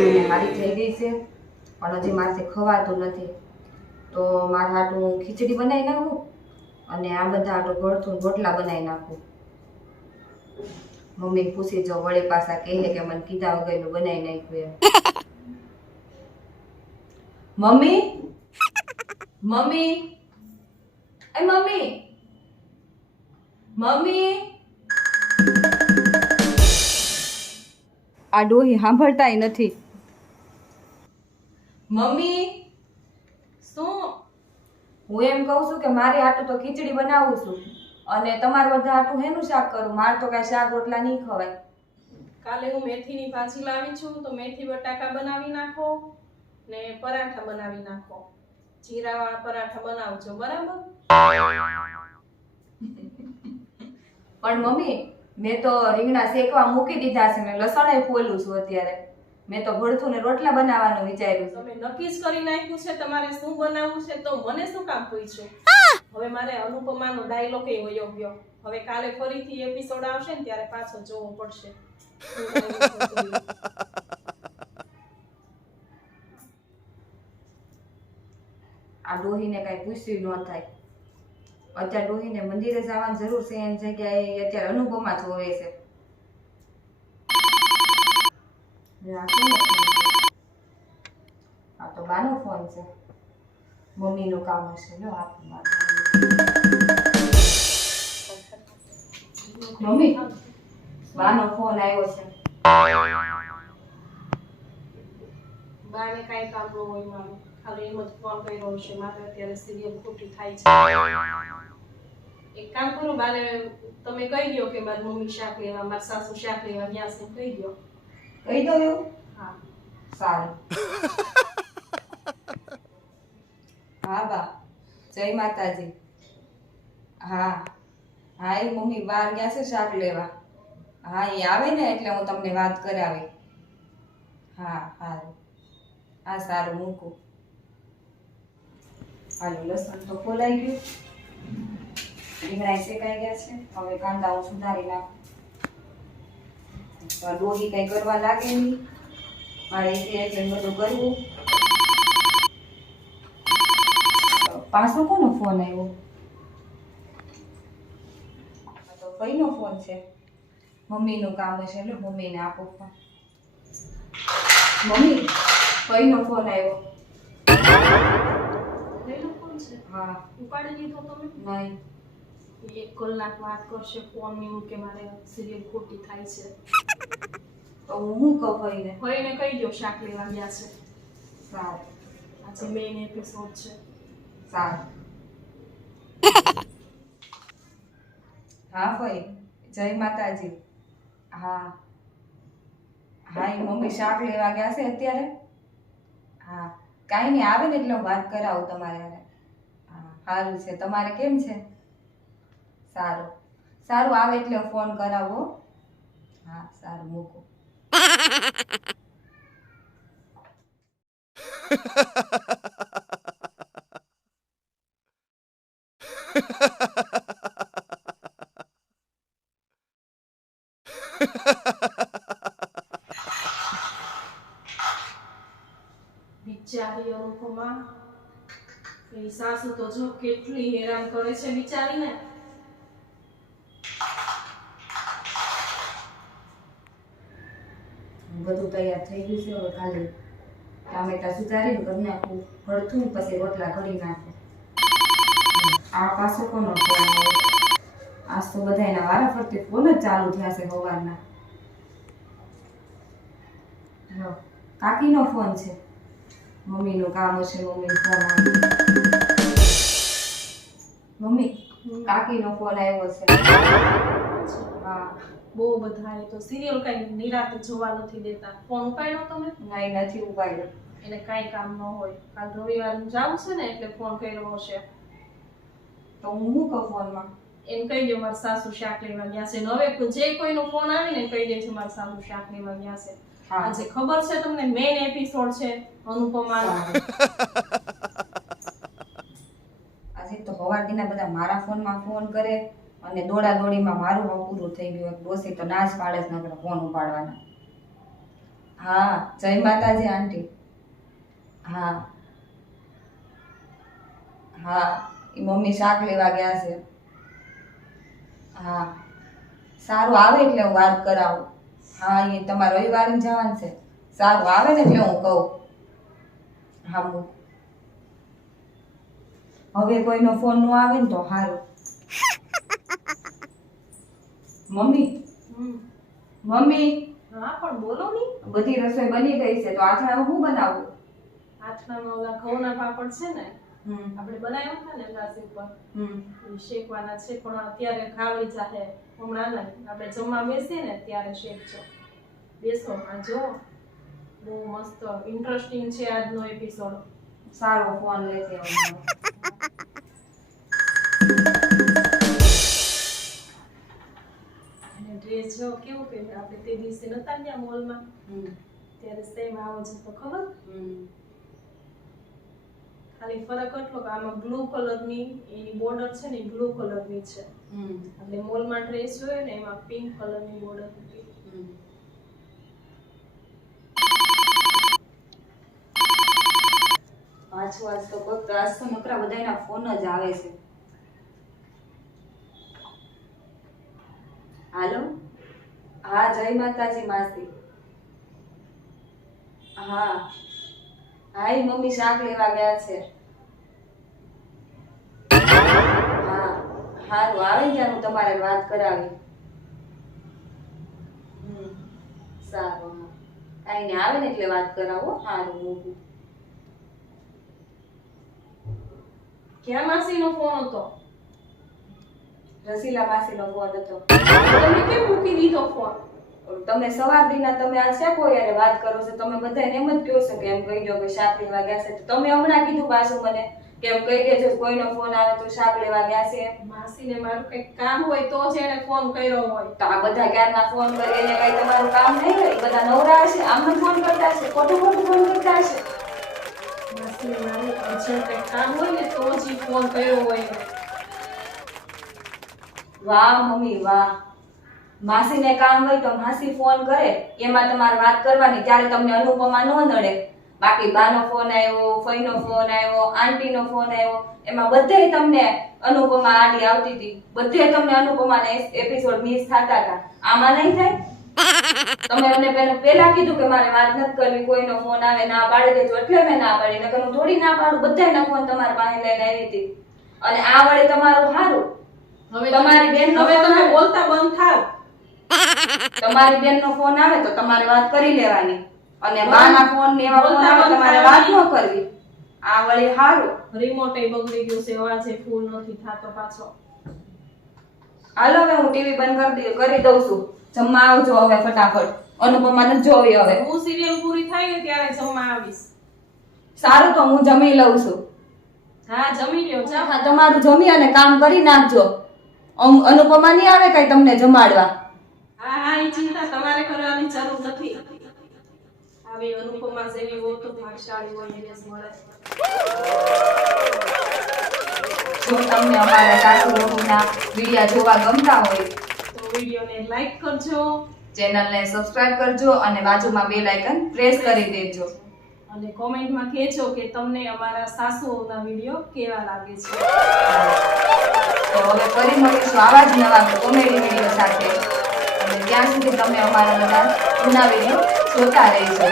હારી થઈ ગઈ છે પણ હજી મારથી ખવાતું નથી તો મારા હાટું ખીચડી બનાવી નાખું અને આ બધા હાટું ભરથું રોટલા બનાવી નાખું મમ્મીને પૂછી જો વળી પાછા કહે કે મને કીધા વગરનું બનાવી નાખ્યું એમ મમ્મી મમ્મી એ મમ્મી મમ્મી આ ડોહી સાંભળતાય નથી મમ્મી શું? હું એમ કહું છું કે મારી હાટું તો ખીચડી બનાવું છું અને તમારા બધા હાટું હેનું શાક કરું મારે તો કાંઈ શાક રોટલા નહીં ખવાય કાલે હું મેથીની ભાજી લાવી છું તો મેથી બટાકા બનાવી નાખો ને પરાઠા બનાવી નાખો. જીરાવાળા પરાઠા બનાવજો બરાબર? પણ મમ્મી મેં તો રીંગણા શેકવા મૂકી દીધા છે ને લસણ ફોલું છું અત્યારે મેં તો ભડથું ને રોટલા બનાવવાનું વિચાર્યું છે તમે નક્કી જ કરી નાખ્યું છે તમારે શું બનાવવું છે તો મને શું કામ પૂછ્યું? હવે મારે અનુપમાનો ડાયલોગ એ વયો ગયો. હવે કાલે ફરીથી એપિસોડ આવશે ને ત્યારે પાછો જોવો પડશે. આ ડોહીને કાંઈ પૂછ્યું ન થાય અત્યારે ડોહીને મંદિરે જવાની જરૂર છે એની જગ્યાએ અત્યારે અનુપમા જ હોવે છે આ તો બાનો ફોન છે મમ્મીનું કામ હશે લો મમ્મી બાનો ફોન આવ્યો છે બાને કાંઈ કામ ન હોય મારું ખાલી એમ જ ફોન કર્યો હશે મારે અત્યારે સિરિયલ ખોટી થાય છે. એક કામ કરો બાને તમે કહી દો કે મારી મમ્મી શાક લેવા મારી સાસુ શાક લેવા ગયા છે કહી દો. કહી દો એવું હા સારું હા બા જય માતાજી હા હા એ મમ્મી બહાર ગયા છે શાક લેવા હા એ આવે ને એટલે હું તમને વાત કરાવી હા સારું હા સારું મૂકું હાલો લસણ તો ખોલાઈ ગયું રીંગણા શેકાઈ ગયા છે હવે કાંદા હું સુધારી નાખું ડોહી કઈ કરવા લાગે નહીં મારે એટલે બધું કરવું પાછો કોનો ફોન આવ્યો તો કઈનો ફોન છે મમ્મીનું કામ હશે એટલે મમ્મીને આપો ફોન મમ્મી કઈનો ફોન આવ્યો હા ઉપાડી લીધો તમે? નહીં 1 કલાક વાત કરશે ફોન ની કે મારે સિરિયલ ખોટી થાય છે તો હું કહું ભાઈને ભાઈને કહી દો શાક લેવા ગયા છે. સારું આજે મેઇન એપિસોડ છે. સારું હા ભાઈ જય માતાજી હા હા એ મમ્મી શાક લેવા ગયા છે અત્યારે હા કાંઈ નહીં આવે ને એટલે હું વાત કરાવું તમારે હારે હા સારું છે તમારે કેમ છે સારું સારું આવે એટલે ફોન કરાવો હા સારું મૂકો બિચારી અનુપમા એની સાસુ તો જો કેટલી હેરાન કરે છે બિચારીને. બધું તૈયાર થઈ ગયું છે હવે ખાલી ટામેટા સુધારીને કરી નાખું ભરથું પછી રોટલા કરી નાખું આ પાછો કોનો ફોન આવ્યો આજ તો બધાયના વારા ફરતી ફોન જ ચાલુ થયા છે સવારના જો કાકીનો ફોન છે મમ્મીનું કામ હશે મમ્મીનો ફોન આવ્યો મમ્મી કાકીનો ફોન આવ્યો છે હા બહુ બધા એ તો સિરિયલ કઈ નિરાતે જોવા નથી દેતા. ફોન ઉપાડ્યો તમે? નહીં નથી ઉપાડ્યો એને કાંઈ કામ ન હોય. કાલ રવિવાર જાવું છે ને એટલે ફોન કર્યો હશે. તો હું શું કહું ફોનમાં એમ કહી દો મારા સાસુ શાક લેવા ગયા છે. હવે જે કોઈનો ફોન આવે ને કહી દેજો મારા સાસુ શાક લેવા ગયા છે. આજે ખબર છે તમને મેઇન એપિસોડ છે અનુપમાનો. આજે તો સવાર દિના બધા મારા ફોનમાં ફોન કરે અને દોડા દોડીમાં મારું પૂરું થઈ ગયું. ડોસી તો ના જ પાડે જ નકર ફોન ઉપાડવાના. હા જય માતાજી આંટી. હા હા એ મમ્મી શાક લેવા ગયા છે. હા સારું આવે એટલે હું વાત કરાવું. હા એ તમારે રવિવારે જવાનું છે. સારું આવે ને એટલે હું કહું. હા હવે કોઈનો ફોન નો આવે ને તો સારું. મમ્મી મમ્મી હા પણ બોલો ની. બધી રસોઈ બની ગઈ છે તો આજે હું બનાવું? આઠમામાં ઓલા ઘઉંના પાપડ છે ને આપણે બનાવ્યા હતા ને ગાસી ઉપર એ શેકવાના છે પણ અત્યારે ખાવી જાહે હમણાં નહીં. આપણે જમવા બેસીએ ને ત્યારે શેકજો. બેસો આ જો બહુ મસ્ત ઇન્ટરેસ્ટિંગ છે આજનો એપિસોડ. સારો ફોન લેતી આવું. અને ડ્રેસ જો કેવું કે આપણે તે દિવસે નતા ગયા મોલમાં ત્યારે સેમ આવો છે તો ખબર. ખાલી ફરક એટલો કે આમાં બ્લુ કલરની એની બોર્ડર છે ને બ્લુ કલરની છે. એટલે મોલમાં ડ્રેસ જોયો ને એમાં પિંક કલરની બોર્ડર હતી. પાછું આજ તો કોઈ ત્રાસ તો નકરા બધાના ફોન જ આવે છે. હાલો હા જય માતાજી માસી. હા હા એ મમ્મી શાક લેવા ગયા છે. હા સારું આવે ત્યાં હું તમારે વાત કરાવી. સારું હા કાંઈ નહીં આવે ને એટલે વાત કરાવો. સારું મૂકું. ક્યાં માસીનો ફોન હતો? રસીલા માસીનો ફોન હતો. તમે કેમ મૂકી દીધો ફોન? તમે સવાર દીના તમે આ શેકો યારે વાત કરો છો. તમે બધાને એમ જ કહો છો કે એમ કહી દો કે શાક લેવા ગયા છે. તમે હમણાં કીધું પાછું મને કે એમ કહી દેજો કોઈનો ફોન આવે તો શાક લેવા ગયા છે. માસીને મારું કંઈક કામ હોય તો જ એને ફોન કર્યો હોય. તો આ બધા ક્યારના ફોન કરે એને કઈ તમારું કામ નહીં હોય. બધા નવરા હશે આમ ફોન કરતા હશે ખોટું ખોટું ફોન કરતા હશે. માસીને મારું અર્જન્ટ કંઈક કામ હોય ને તો જ ફોન કર્યો હોય. વાહ મમ્મી વાહ. માસીને કામ હોય તો માસી ફોન કરે એમાં તમારે વાત કરવાની ત્યારે તમને અનુપમા ન નડે. બાકી બાનો ફોન આવ્યો, ફઈનો ફોન આવ્યો, આંટીનો ફોન આવ્યો એમાં બધે તમને અનુપમા આડી આવતી હતી. બધે તમને અનુપમાના એપિસોડ મિસ થતા હતા. આમાં નહીં થાય? તમે મને પહેલા કીધું કે મારે વાત નથી કરવી કોઈનો ફોન આવે ના પાડી દેજો એટલે મેં ના પાડી. નકર હું થોડી ના પાડું. બધાના ફોન તમારા પાસે લઈને આવી હતી. અને આ વડે તમારું સારું. હવે તમારી બેનનો હવે ફોન તમે આવે. બોલતા બંધ થાવ. તમારી બેનનો ફોન આવે તો તમારે વાત કરી લેવાની. અને બાના ફોન ને એવા ફોન આવે તમારે વાત ન કરવી. આ વળી સારું. રિમોટ એ બગડી ગયું છે અવાજે ફૂલ નથી થાતો પાછો. હાલો હવે હું ટીવી બંધ કરી દઉં છું. જમવા આવજો હવે ફટાફટ. અનુપમા નથી જોવી હવે. હું સિરિયલ પૂરી થાય ને ત્યારે જમવા આવીશ. સારું તો હું જમી લઉં છું. હા જમી લ્યો જાઓ. હા તમારું જમી અને કામ કરી નાખજો. અનુપમા નહીં આવે કઈ તમને જમાડવા. હા હા એ ચિંતા તમારે કરવાની જરૂર નથી. આવી અનુપમા જેવી હોય તો ભાગશાળી હોય એને જ મળે. જો તમને અમારા સાસુ વહુના વિડિયા જોવા ગમતા હોય તો વિડિયોને લાઈક કરજો, ચેનલને સબસ્ક્રાઇબ કરજો અને બાજુમાં બેલ આઇકન પ્રેસ કરી દેજો. અને કોમેન્ટમાં કહેજો કે તમને અમારા સાસુઓના વિડિયો કેવા લાગે છે. તો હવે ફરી મળીશું આવા જ નવા કોમેડી વિડિયો સાથે. અને ત્યાં સુધી તમે અમારા બધા જૂના વિડિયો જોતા રહેજો.